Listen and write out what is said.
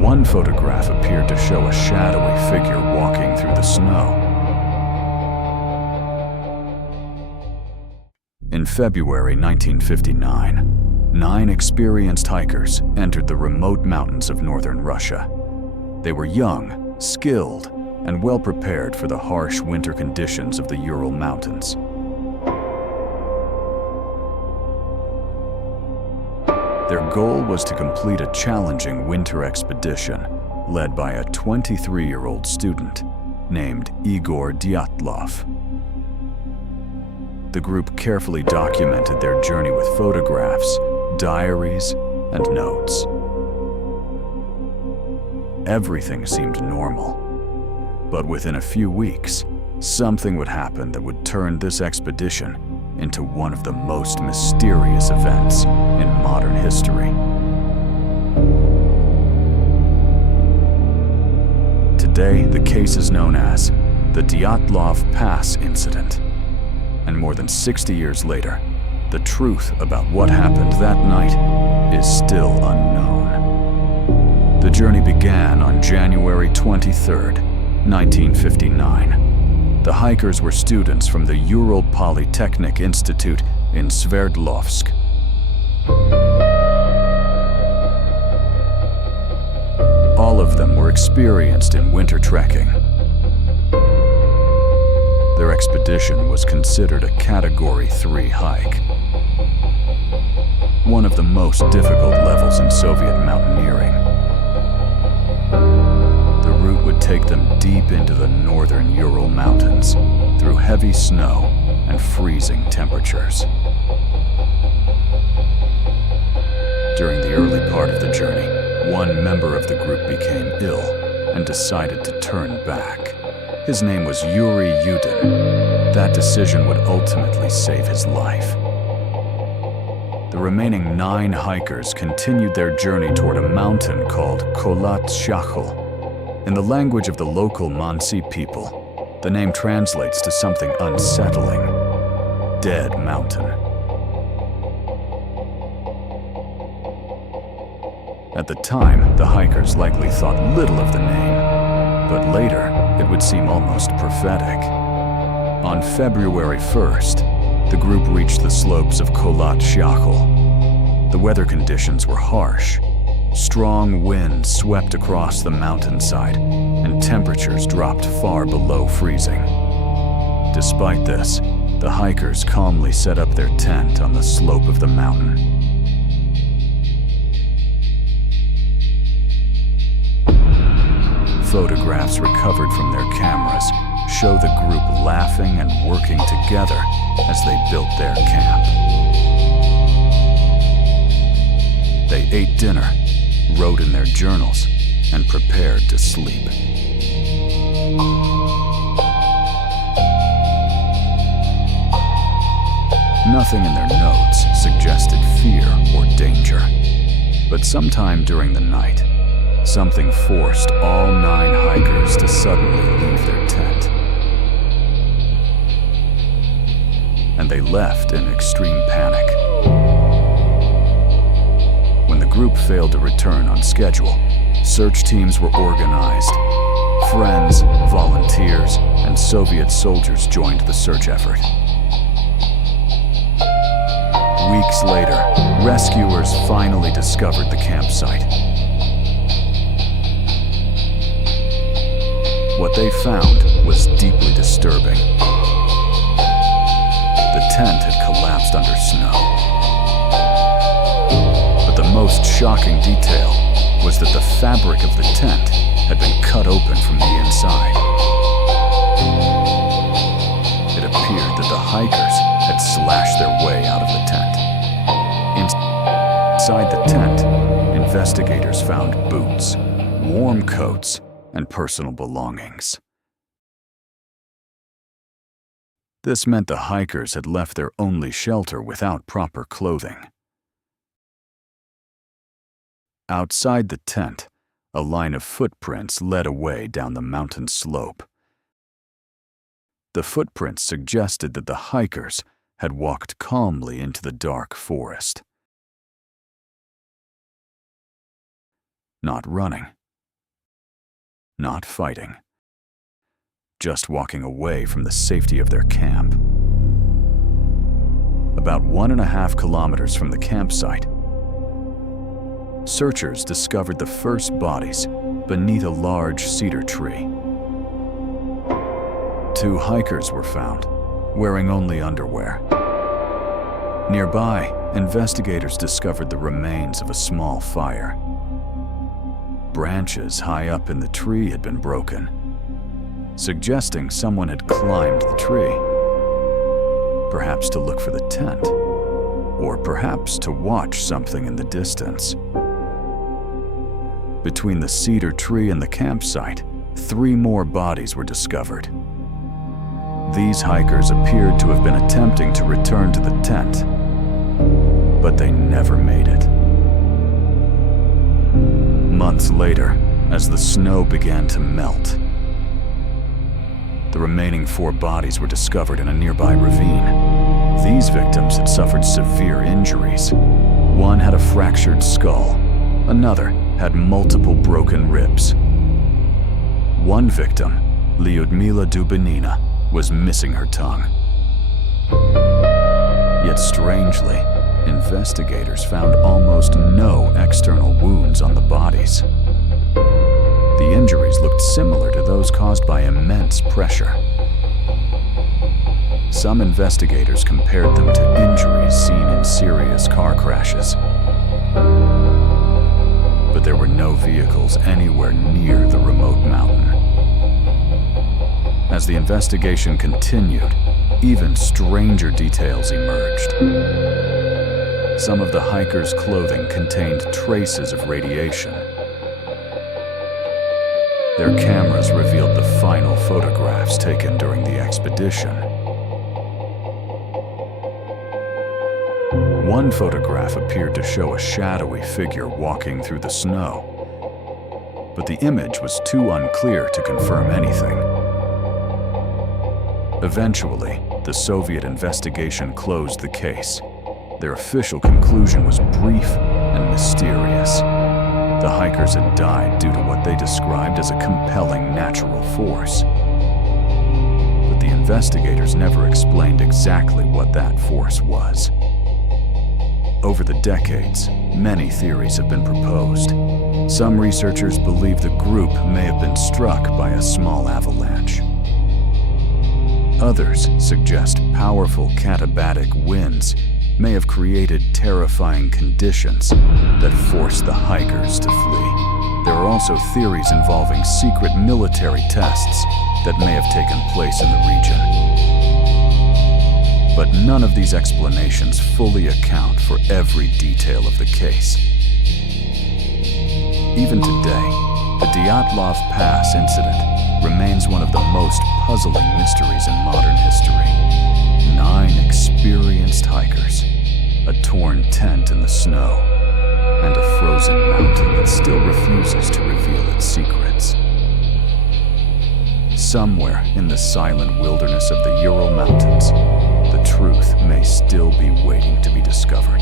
One photograph appeared to show a shadowy figure walking through the snow. In February 1959, 9 experienced hikers entered the remote mountains of northern Russia. They were young, skilled, and well prepared for the harsh winter conditions of the Ural Mountains. Their goal was to complete a challenging winter expedition led by a 23-year-old student named Igor Dyatlov. The group carefully documented their journey with photographs, diaries, and notes. Everything seemed normal, but within a few weeks, something would happen that would turn this expedition into one of the most mysterious events in modern history. Today, the case is known as the Dyatlov Pass Incident. And more than 60 years later, the truth about what happened that night is still unknown. The journey began on January 23, 1959. The hikers were students from the Ural Polytechnic Institute in Sverdlovsk. All of them were experienced in winter trekking. Their expedition was considered a Category 3 hike, one of the most difficult levels in Soviet mountaineering. The route would take them deep into the northern Ural Mountains through heavy snow and freezing temperatures. During the early part of the journey, one member of the group became ill and decided to turn back. His name was Yuri Yudin. That decision would ultimately save his life. The remaining 9 hikers continued their journey toward a mountain called Kholat Shachel. In the language of the local Mansi people, the name translates to something unsettling: Dead Mountain. At the time, the hikers likely thought little of the name, but later, it would seem almost prophetic. On February 1st, the group reached the slopes of Kholat Shachel. The weather conditions were harsh. Strong winds swept across the mountainside, and temperatures dropped far below freezing. Despite this, the hikers calmly set up their tent on the slope of the mountain. Photographs recovered from their cameras show the group laughing and working together as they built their camp. They ate dinner, wrote in their journals, and prepared to sleep. Nothing in their notes suggested fear or danger, but sometime during the night, something forced all 9 hikers to suddenly leave their tent. And they left in extreme panic. When the group failed to return on schedule, search teams were organized. Friends, volunteers, and Soviet soldiers joined the search effort. Weeks later, rescuers finally discovered the campsite. What they found was deeply disturbing. The tent had collapsed under snow. But the most shocking detail was that the fabric of the tent had been cut open from the inside. It appeared that the hikers had slashed their way out of the tent. Inside the tent, investigators found boots, warm coats, and personal belongings. This meant the hikers had left their only shelter without proper clothing. Outside the tent, a line of footprints led away down the mountain slope. The footprints suggested that the hikers had walked calmly into the dark forest. Not running, not fighting. Just walking away from the safety of their camp. About 1.5 kilometers from the campsite, searchers discovered the first bodies beneath a large cedar tree. 2 hikers were found, wearing only underwear. Nearby, investigators discovered the remains of a small fire. Branches high up in the tree had been broken, suggesting someone had climbed the tree. Perhaps to look for the tent, or perhaps to watch something in the distance. Between the cedar tree and the campsite, 3 more bodies were discovered. These hikers appeared to have been attempting to return to the tent, but they never made it. Months later, as the snow began to melt, the remaining 4 bodies were discovered in a nearby ravine. These victims had suffered severe injuries. One had a fractured skull, another had multiple broken ribs. One victim, Lyudmila Dubinina, was missing her tongue. Yet strangely, investigators found almost no external wounds on the bodies. The injuries looked similar to those caused by immense pressure. Some investigators compared them to injuries seen in serious car crashes. But there were no vehicles anywhere near the remote mountain. As the investigation continued, even stranger details emerged. Some of the hikers' clothing contained traces of radiation. Their cameras revealed the final photographs taken during the expedition. One photograph appeared to show a shadowy figure walking through the snow, but the image was too unclear to confirm anything. Eventually, the Soviet investigation closed the case. Their official conclusion was brief and mysterious. The hikers had died due to what they described as a compelling natural force. But the investigators never explained exactly what that force was. Over the decades, many theories have been proposed. Some researchers believe the group may have been struck by a small avalanche. Others suggest powerful katabatic winds may have created terrifying conditions that forced the hikers to flee. There are also theories involving secret military tests that may have taken place in the region. But none of these explanations fully account for every detail of the case. Even today, the Dyatlov Pass Incident remains one of the most puzzling mysteries in modern history. 9 experienced hikers, a torn tent in the snow, and a frozen mountain that still refuses to reveal its secrets. Somewhere in the silent wilderness of the Ural Mountains, the truth may still be waiting to be discovered.